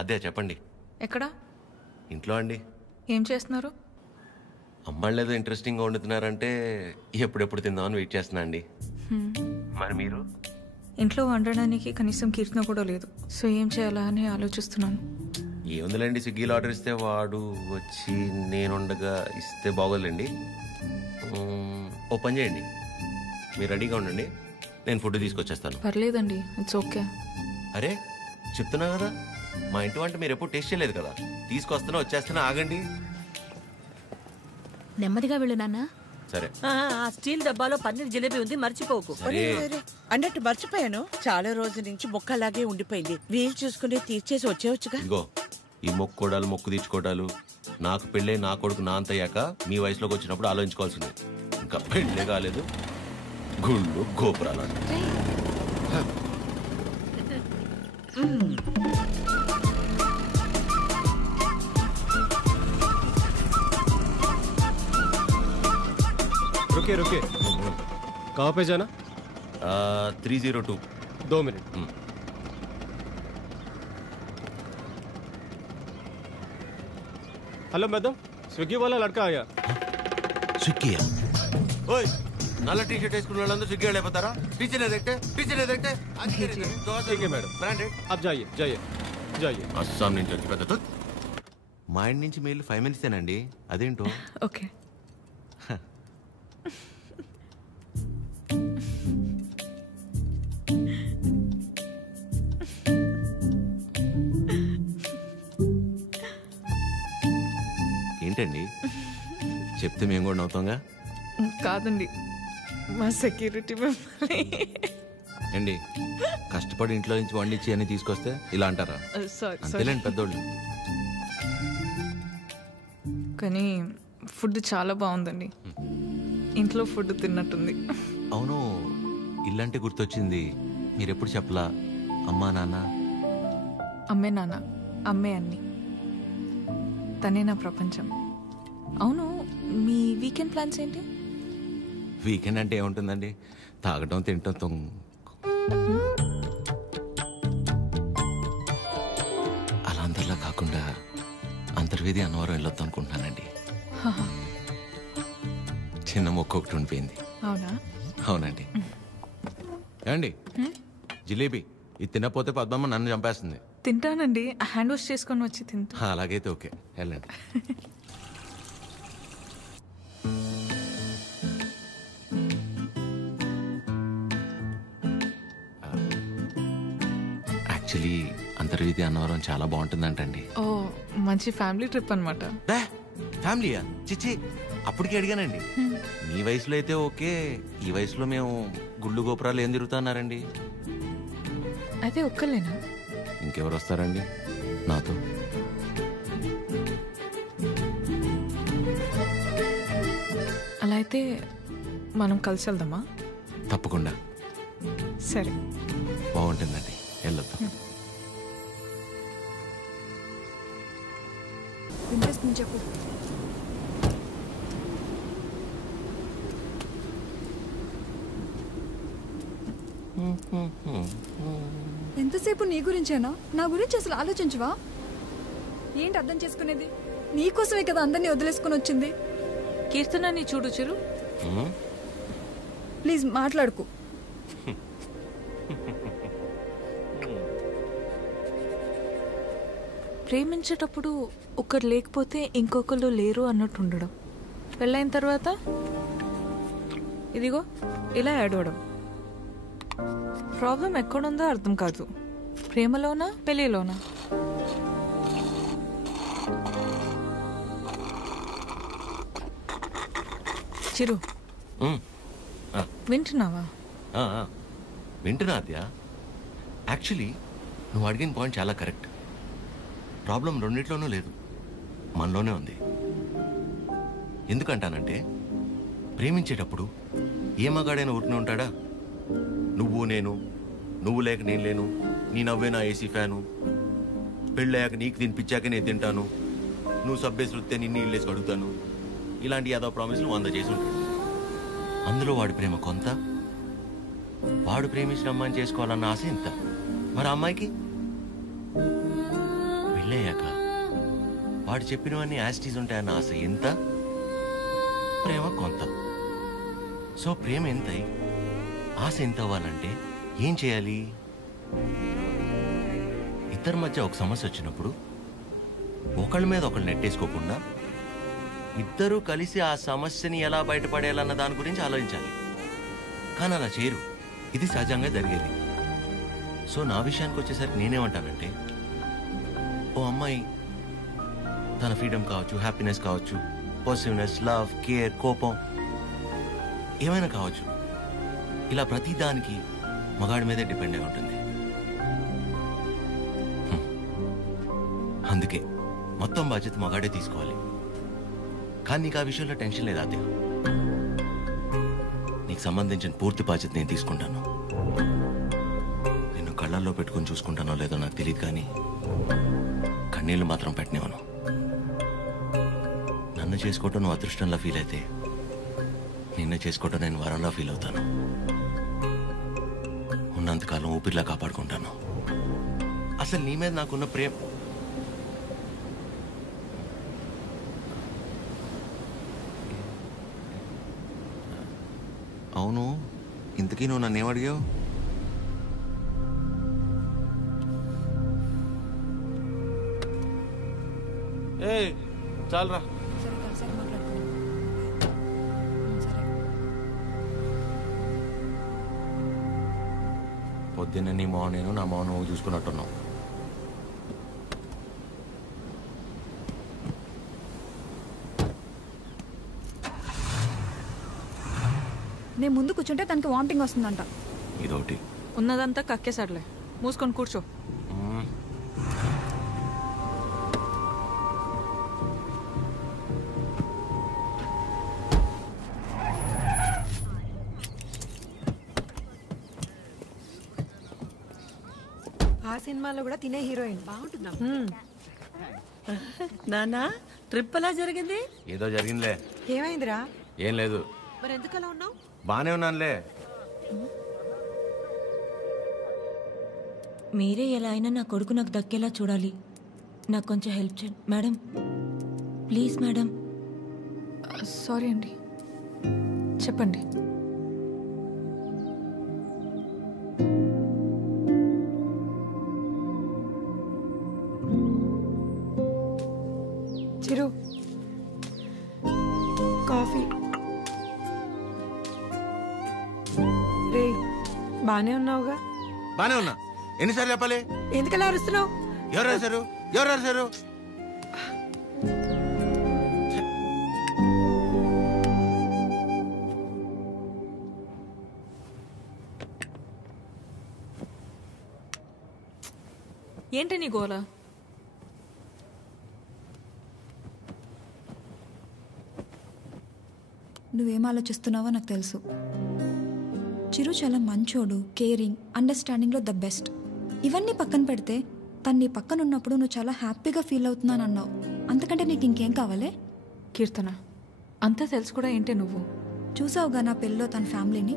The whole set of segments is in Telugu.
అదే చెప్పండి. ఎక్కడ? ఇంట్లో అండి. ఏం చేస్తున్నారు? అమ్మాళ్ళు ఏదో ఇంట్రెస్టింగ్గా వండుతున్నారంటే ఎప్పుడెప్పుడు తిందామని వెయిట్ చేస్తున్నా అండి. మరి మీరు? ఇంట్లో వండడానికి కనీసం కీర్తన కూడా లేదు. సో ఏం చేయాలా అని ఆలోచిస్తున్నాను. ఏముందిలేండి, స్విగ్గీలో ఆర్డర్ ఇస్తే వాడు వచ్చి నేను ఉండగా ఇస్తే బాగోదులేండి. ఓ పని చేయండి, మీరు రెడీగా ఉండండి, నేను ఫుడ్ తీసుకొచ్చేస్తాను. పర్లేదండి, ఇట్స్ ఓకే. అరే చెప్తున్నా కదా, మా ఇంటి వంట మీరు ఎప్పుడు టేస్ట్ చేయలేదు కదా. తీసుకొస్తున్నా, వచ్చేస్తున్నా, ఆగండి. నెమ్మదిగా వెళ్ళు నాన్న. సరే. ఆ స్టీల్ డబ్బాలో పన్నీర్ జిలేబీ ఉంది, మర్చిపోకు. అన్నట్టు మర్చిపోయాను, చాలా రోజుల నుంచి మొక్క అలాగే ఉండిపోయింది. వీలు చూసుకుని తీర్చేసి వచ్చేవచ్చుగా. ఇగో ఈ మొక్కుకోడాలు, మొక్కు తీర్చుకోవడాలు నాకు పెళ్ళే నా కొడుకు నా అంతయ్యాక మీ వయసులోకి వచ్చినప్పుడు ఆలోచించుకోవాల్సింది. ఇంకా పెళ్ళే కాలేదు, గుళ్ళు గోపురాలు. रुके रुके, कहाँ पे जाना? 302. 2 मिनट. हेलो मैडम, स्विगी वाला लड़का आया. స్విగ్గీయా? ఓయ్, నల్ల టీ షర్ట్ వేసుకున్న వాళ్ళందరూ స్విగ్గీ వాళ్ళు అయిపోతారా? టీచర్ देखते ठीक है मैडम, బ్రాండెడ్. आप जाइए जाइए जाइए. అస్సాం నుంచి వచ్చి పెద్ద మా ఇంటి నుంచి మీరు 5 మినిట్సేనండి. అదేంటో. ఓకే. ఏంటండి చెప్తే మేము కూడా నవ్వుతాంగా. కాదండి, మా సెక్యూరిటీ మిమ్మల్ని. ఏండి కష్టపడి ఇంట్లో నుంచి వండించి అని తీసుకొస్తే ఇలా అంటారా? అంతేలేండి పెద్దోళ్ళు. కానీ ఫుడ్ చాలా బాగుందండి. ఇంట్లో ఫుడ్ తిన్నట్టుంది. అవును, ఇల్లంటే గుర్తొచ్చింది. మీరెప్పుడు చెప్పలా అమ్మా నాన్న? అమ్మే నాన్న, అమ్మే అన్ని. తనే నా ప్రపంచం. అవును, మీ వీకెండ్ ప్లాన్స్ ఏంటి? వీకెండ్ అంటే ఏముంటుందండి, తాగటం తినటం అలా అందరిలా కాకుండా అంతర్వేది అన్నవరం వెళ్ళొద్దాం అనుకుంటున్నానండి. చిన్న మొక్క ఒకటి ఉండిపోయింది. అవునా? అవునండి. ఏమండి జిలేబీ ఇది తినకపోతే పద్మమ్మ నన్ను చంపేస్తుంది. తింటానండి, హ్యాండ్ వాష్ చేసుకొని వచ్చి తింటా. అలాగైతే ఓకే, వెళ్ళండి. యాక్చువల్లీ అంతర్వేది అన్నవరం చాలా బాగుంటుందంటండి. ఓ, మంచి ఫ్యామిలీ ట్రిప్ అనమాట. ఫ్యామిలీయా? చిచ్చి, అప్పటికి అడిగానండి. మీ వయసులో అయితే ఓకే, ఈ వయసులో మేము గుళ్ళు గోపురాలు ఏం తిరుగుతున్నారండి. అయితే ఒక్కలేనా? ఇంకెవరు వస్తారండి నాతో? అలా అయితే మనం కలిసి వెళ్దామా? తప్పకుండా. సరే, బాగుంటుందండి, వెళ్ళొద్దాం. చెప్పు. ఎంతసేపు నీ గురించేనా? నా గురించి అసలు ఆలోచించవా? ఏంటి అర్థం చేసుకునేది? నీకోసమే కదా అందరినీ వదిలేసుకుని వచ్చింది. కీర్తనని చూడు చిరు. ప్లీజ్ మాట్లాడుకో. ప్రేమించేటప్పుడు ఒకరు లేకపోతే ఇంకొకరు లేరు అన్నట్టు ఉండడం, పెళ్ళైన తర్వాత ఇదిగో ఇలా ఏడవడం. ప్రాబ్లం ఎక్కడుందో అర్థం కాదు. ప్రేమలోనా పెళ్ళిలోనా? చిరు, వింటున్నావా? వింటున్నా అద్యా. యాక్చువల్లీ నువ్వు అడిగిన పాయింట్ చాలా కరెక్ట్. ప్రాబ్లం రెండిట్లోనూ లేదు, మనలోనే ఉంది. ఎందుకంటానంటే ప్రేమించేటప్పుడు ఏ మగాడైనా ఊరినే ఉంటాడా? నువ్వు నేను, నువ్వు లేక నేను లేను, నీ నవ్వే నా ఏసీ ఫ్యాను, పెళ్ళయ్యాక నీకు తినిపించాక నేను తింటాను, నువ్వు సబ్బేసి వృత్తే నిన్ను ఇల్లేసి అడుగుతాను, ఇలాంటి యాదవ ప్రామిస్లు 100 చేసి ఉంటాడు. అందులో వాడి ప్రేమ కొంత, వాడు ప్రేమించిన అమ్మాయిని చేసుకోవాలన్న ఆశ ఇంత. మరి అమ్మాయికి పెళ్ళయ్యాక వాడు చెప్పినవన్నీ యాస్టీస్ ఉంటాయన్న ఆశ ఎంత, ప్రేమ కొంత. సో ప్రేమ ఎంత, ఆశ ఎంత అవ్వాలంటే ఏం చేయాలి? ఇద్దరి మధ్య ఒక సమస్య వచ్చినప్పుడు ఒకళ్ళ మీద ఒకళ్ళు నెట్టేసుకోకుండా ఇద్దరూ కలిసి ఆ సమస్యని ఎలా బయటపడేయాలన్న దాని గురించి ఆలోచించాలి. కానీ అలా చేయరు. ఇది సహజంగా జరిగేది. సో నా విషయానికి వచ్చేసరికి నేనేమంటానంటే, ఓ అమ్మాయి తన ఫ్రీడమ్ కావచ్చు, హ్యాపీనెస్ కావచ్చు, పాజిటివ్నెస్, లవ్, కేర్, కోపం ఏమైనా కావచ్చు, ఇలా ప్రతి దానికి మగాడి మీదే డిపెండ్ అయి ఉంటుంది. అందుకే మొత్తం బాధ్యత మగాడే తీసుకోవాలి. కానీ నీకు ఆ విషయంలో టెన్షన్ లేదా అదే? నీకు సంబంధించిన పూర్తి బాధ్యత నేను తీసుకుంటాను. నిన్ను కళ్ళల్లో పెట్టుకుని చూసుకుంటానో లేదో నాకు తెలియదు, కానీ కన్నీళ్లు మాత్రం పెట్టనివ్వను. నన్ను చేసుకోవటం నువ్వు అదృష్టంలా ఫీల్ అయితే నిన్ను చేసుకోవటం నేను వరంలా ఫీల్ అవుతాను. ఉన్నంతకాలం ఊపిరిలా కాపాడుకుంటాను. అసలు నీ మీద నాకున్న ప్రేమ అవును. ఇంతకీ నువ్వు నన్ను ఏమడిగావు? చాలరా. సరే కలిసాక మాట్లాడుకుందాం. సరే. పొద్దున్న నీ మొహం నేను, నా మొహం నువ్వు చూసుకున్నట్టున్నావు. నేను ముందు కూర్చుంటే తనకి వామిటింగ్ వస్తుందంట. ఇదొకటి. ఉన్నదంతా కక్కేసాడులే, మూసుకొని కూర్చో. ఆ సినిమాలో కూడా తినే హీరోయిన్ బాగుంటుందా? నానా ట్రిప్ ఎలా జరిగింది? ఏదో జరిగిందిలే. ఏమైందిరా? ఏం లేదు. మరి ఎందుకు అలా ఉన్నావు? బానే ఉన్నానులే. మీరే ఎలా అయినా నా కొడుకు నాకు దక్కేలా చూడాలి. నాకు కొంచెం హెల్ప్ చేయండి మేడం, ప్లీజ్ మేడం. సారీ అండి, చెప్పండి. చిరు కాఫీ. రే బానే ఉన్నావుగా? బానే ఉన్నా. ఎన్నిసార్లు చెప్పాలి? ఎందుకలా అరుస్తున్నావు? ఎవరు రాశారు? ఎవరు రాశారు? ఏంటి నీ గోల? నువ్వేం ఆలోచిస్తున్నావో నాకు తెలుసు. చిరు చాలా మంచోడు, కేరింగ్, అండర్స్టాండింగ్లో ద బెస్ట్. ఇవన్నీ పక్కన పెడితే తను నీ పక్కన ఉన్నప్పుడు నువ్వు చాలా హ్యాపీగా ఫీల్ అవుతున్నాను అన్నావు. అంతకంటే నీకు ఇంకేం కావాలి? కీర్తన, అంతా తెలుసు కూడా ఏంటి నువ్వు? చూసావుగా నా పెళ్ళిలో తన ఫ్యామిలీని.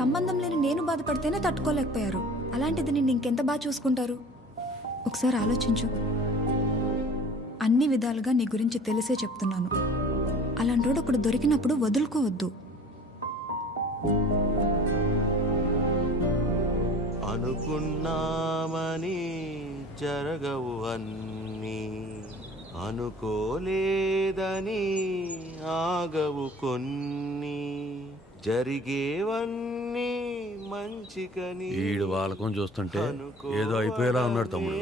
సంబంధం లేని నేను బాధపడితేనే తట్టుకోలేకపోయారు. అలాంటిది నిన్ను ఇంకెంత బాగా చూసుకుంటారు? ఒకసారి ఆలోచించు. అన్ని విధాలుగా నీ గురించి తెలిసే చెప్తున్నాను. అలాంటోడు ఒకడు దొరికినప్పుడు వదులుకోవద్దు. అనుకున్నామని జరగవు అన్నీ, అనుకోలేదని ఆగవు కొన్ని, జరిగేవన్నీ మంచికని. ఈడు వాళ్ళకం చూస్తుంటే ఏదో అయిపోయేలా ఉన్నాడు తమ్ముడు.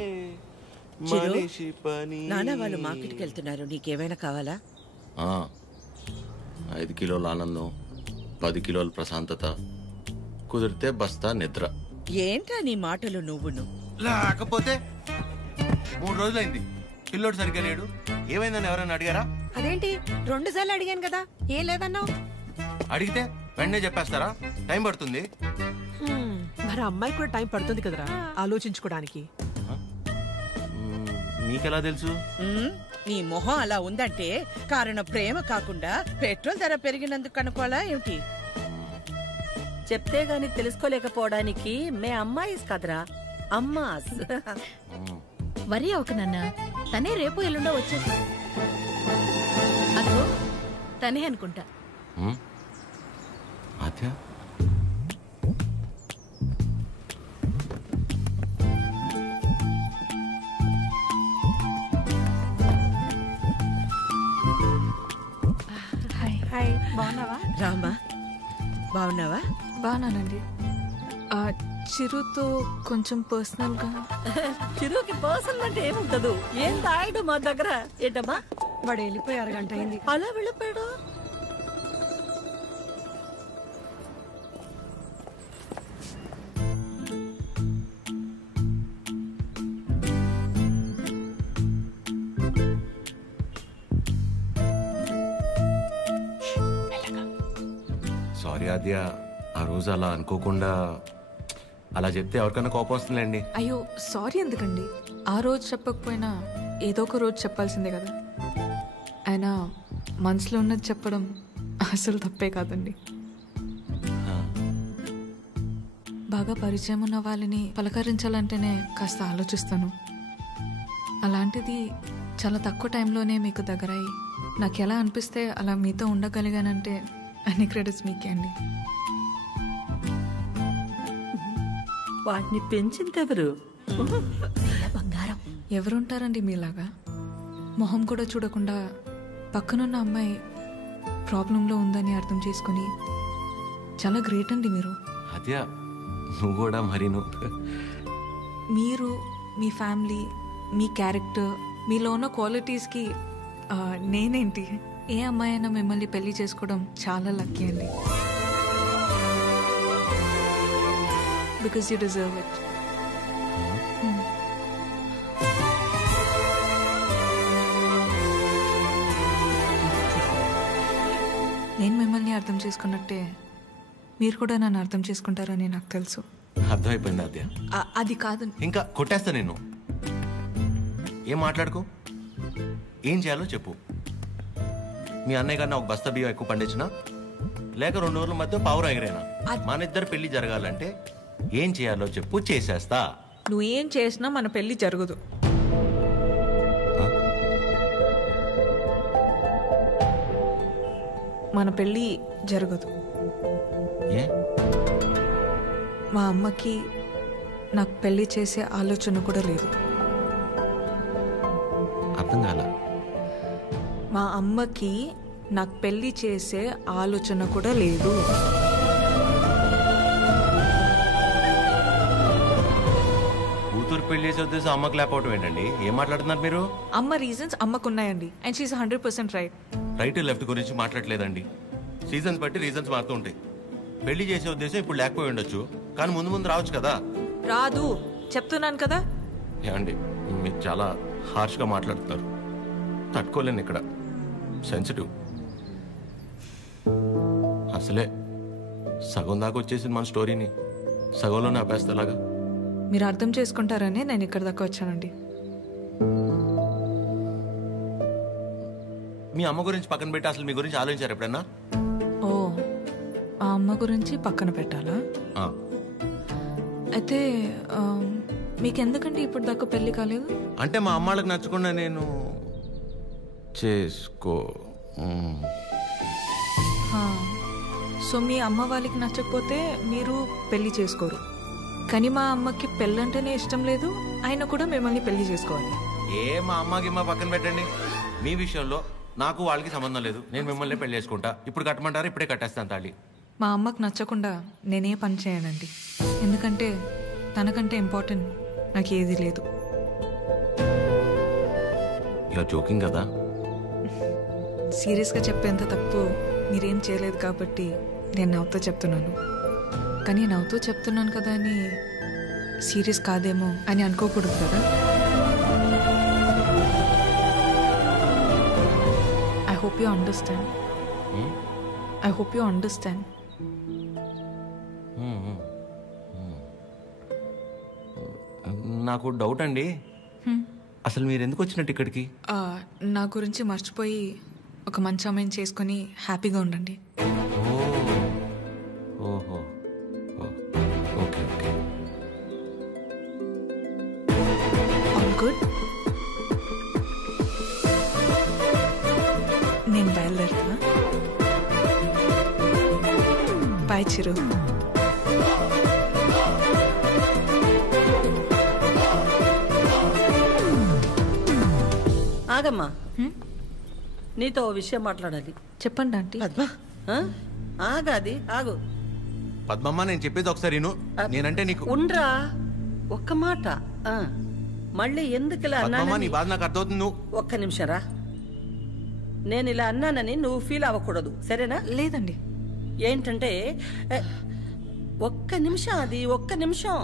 మనిషి పని. నాన్న వాళ్ళు మార్కెట్కి వెళ్తున్నారు, నీకేమైనా కావాలా? 5 కిలోల ఆనందం, 10 కిలోల ప్రశాంతత, కుదిరితే బస్తా నిద్ర. ఏంటా నీ మాటలు నువ్వును? లేకపోతే 3 రోజులైంది పిల్లోడు సరిగ్గా లేడు. ఏమైందని ఎవరైనా అడిగారా? అదేంటి 2 సార్లు అడిగాను కదా, ఏం లేదన్నావు? అడిగితే వెంటనే చెప్పేస్తారా? టైం పడుతుంది. మరి అమ్మాయి కూడా టైం పడుతుంది కదరా ఆలోచించుకోవడానికి. మీకెలా తెలుసు? నీ మొహం అలా ఉందంటే కారణం ప్రేమ కాకుండా పెట్రోల్ ధర పెరిగినందుకు అనుకోవాలా ఏమిటి? చెప్తే గాని తెలుసుకోలేకపోవడానికి మే అమ్మాయిస్ కదరా, అమ్మాస్. వరి అవక నాన్న, తనే రేపు ఎల్లుండో వచ్చేసి అదిగో తనే అనుకుంటా. ఆద్య హాయ్, బాగున్నావా? రామా బాగున్నావా? బాగున్నానండి. చిరుతో కొంచెం పర్సనల్గా. చిరుకి పర్సనల్ అంటే ఏముంటదు? ఏం తాయడు మా దగ్గర. ఏంటమ్మా వాడు వెళ్ళిపోయి అరగంట అయింది. అలా వెళ్ళిపోయాడు? సారీ ఆద్య, ఆ రోజు అలా అనుకోకుండా అలా చెప్తే ఎవరికైనా కోపం వస్తుందండి. అయ్యో సారీ ఎందుకండి? ఆ రోజు చెప్పకపోయినా ఏదో ఒక రోజు చెప్పాల్సిందే కదా. అయినా మనసులో ఉన్నది చెప్పడం అసలు తప్పే కాదండి. బాగా పరిచయం ఉన్న వాళ్ళని పలకరించాలంటేనే కాస్త ఆలోచిస్తాను. అలాంటిది చాలా తక్కువ టైంలోనే మీకు దగ్గరయ్యి నాకు ఎలా అనిపిస్తే అలా మీతో ఉండగలిగానంటే అన్ని క్రెడిట్స్ మీకే అండి. వాటిని పెంచిందెవరు? బంగారం. ఎవరుంటారండి మీలాగా? మొహం కూడా చూడకుండా పక్కనున్న అమ్మాయి ప్రాబ్లంలో ఉందని అర్థం చేసుకుని చాలా గ్రేట్ అండి మీరు. ఆద్య నువ్వు కూడా మరి మీరు మీ ఫ్యామిలీ, మీ క్యారెక్టర్, మీలో ఉన్న క్వాలిటీస్కి నేనేంటి? ఏ అమ్మాయి అయినా మిమ్మల్ని పెళ్లి చేసుకోవడం చాలా లక్కీ అండి. Because you deserve it. నేను మిమ్మల్ని అర్థం చేసుకున్నట్టే మీరు కూడా నన్ను అర్థం చేసుకుంటారని నాకు తెలుసు. అర్థమైపోయింది ఆద్య. అది కాదు, ఇంకా కొట్టేస్తా నేను. ఏం మాట్లాడుకో, ఏం చేయాలో చెప్పు. మీ అన్నయ్య గారిని ఒక బస్తా బియ్యం ఎక్కువ పండించినా లేక 2 రోజుల మధ్య పావురం ఎగిరేనా? మన ఇద్దరు పెళ్లి జరగాలంటే ఏం చేయాలో చెప్పు, చేసేస్తా. నువ్వు ఏం చేసినా మన పెళ్లి జరగదు. మన పెళ్లి జరగదు. ఏ? మా అమ్మకి నాకు పెళ్లి చేసే ఆలోచన కూడా లేదు. అర్థం కాల. మా అమ్మకి నాకు పెళ్లి చేసే ఆలోచన కూడా లేదు. కూతురు పెళ్లి చేసే ఉద్దేశం అమ్మకు లేకపోవటం ఏంటండి? ఏం మాట్లాడుతున్నారు మీరు? అమ్మ రీజన్స్ అమ్మకున్నాయండి. And she's 100% right. Right left గురించి మాట్లాడలేదండి. సీజన్స్ బట్టి రీజన్స్ మారుతూ ఉంటాయి. పెళ్లి చేసే ఉద్దేశం ఇప్పుడు లేకపోయి ఉండొచ్చు, కానీ ముందు ముందు రావచ్చు కదా. రాదు చెప్తున్నాను కదా. ఏమండి మీరు చాలా హార్ష్గా మాట్లాడుతున్నారు. తట్టుకోలేను ఇక్కడ. సెన్సిటివ్. అసలే సగం దాకా వచ్చేసింది మన స్టోరీని, సగంలోనే ఆపేస్తేలాగా. మీరు అర్థం చేసుకుంటారని నేను ఇక్కడ దాకా వచ్చానండి. మీ అమ్మ గురించి పక్కన పెట్టి అసలు మీ గురించి ఆలోచించారు ఎప్పుడన్నా? ఓ, ఆ అమ్మ గురించి పక్కన పెట్టాలా? అయితే మీకెందుకండి ఇప్పుడు దాకా పెళ్లి కాలేదు? అంటే మా అమ్మాళ్ళకి నచ్చకుండా నేను చేసుకో. సో మీ అమ్మ వాళ్ళకి నచ్చకపోతే మీరు పెళ్లి చేసుకోరు. కానీ మా అమ్మకి పెళ్ళంటేనే ఇష్టం లేదు, ఆయన కూడా మిమ్మల్ని పెళ్లి చేసుకోవాలి. మా అమ్మకి మా పక్కన పెట్టండి. మీ విషయంలో నాకు వాళ్ళకి సంబంధం లేదు. నేను మిమ్మల్ని పెళ్లి చేసుకుంటా. ఇప్పుడు కట్టమంటారా? ఇప్పుడే కట్టేస్తాను తాళి. మా అమ్మకు నచ్చకుండా నేనే పని చేయనండి. ఎందుకంటే తనకంటే ఇంపార్టెంట్ నాకు ఏది లేదు. ఇలా జోకింగ్ కదా? సీరియస్గా చెప్పేంత తప్పు మీరేం చేయలేదు కాబట్టి నేను నవ్వుతూ చెప్తున్నాను. కానీ నవ్వుతూ చెప్తున్నాను కదా అని సీరియస్ కాదేమో అని అనుకోకూడదు కదా. I hope you understand. I hope you understand. నాకు డౌట్ అండి, అసలు మీరు ఎందుకు వచ్చినట్టు ఇక్కడికి? నా గురించి మర్చిపోయి ఒక మంచి అమ్మాయిని చేసుకొని హ్యాపీగా ఉండండి. ఓహో, okay okay. All good. Bye Chiru. ఆగమ్మా, నీతో ఓ విషయం మాట్లాడాలి. చెప్పండి ఆంటీ. పద్మా ఆ? ఆగాది ఆగు. పద్మమ్మ నేను చెప్పేది ఒకసారి నేనంటే నీకు ఉండ్రా, ఒక్క మాట. మళ్ళీ ఎందుకు ఇలా పద్మమ్మ నీ అన్నానని బాధ నాకు అర్థమవుతుంది. నువ్వు ఒక్క నిమిషం రా. నేను ఇలా అన్నానని నువ్వు ఫీల్ అవ్వకూడదు, సరేనా? లేదండి. ఏంటంటే ఒక్క నిమిషం, అది ఒక్క నిమిషం.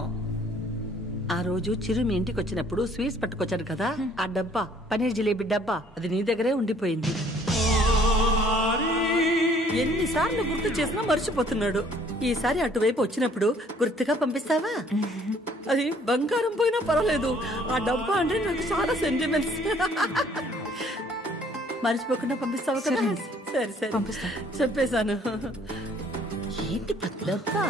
ఆ రోజు చిరు మీ ఇంటికి వచ్చినప్పుడు స్వీట్స్ పట్టుకొచ్చాను కదా, ఆ డబ్బా పనీర్ జిలేబీ డబ్బా అది నీ దగ్గరే ఉండిపోయింది. ఎన్నిసార్లు గుర్తు చేసినా మర్చిపోతున్నాడు. ఈసారి అటువైపు వచ్చినప్పుడు గుర్తుగా పంపిస్తావా? అది బంగారం పోయినా పర్వాలేదు, ఆ డబ్బా అంటే నాకు చాలా సెంటిమెంట్స్. మర్చిపోకుండా పంపిస్తావా కదా? సరే సరే పంపిస్తాను. చెప్పేశాను. ఏంటి డబ్బా?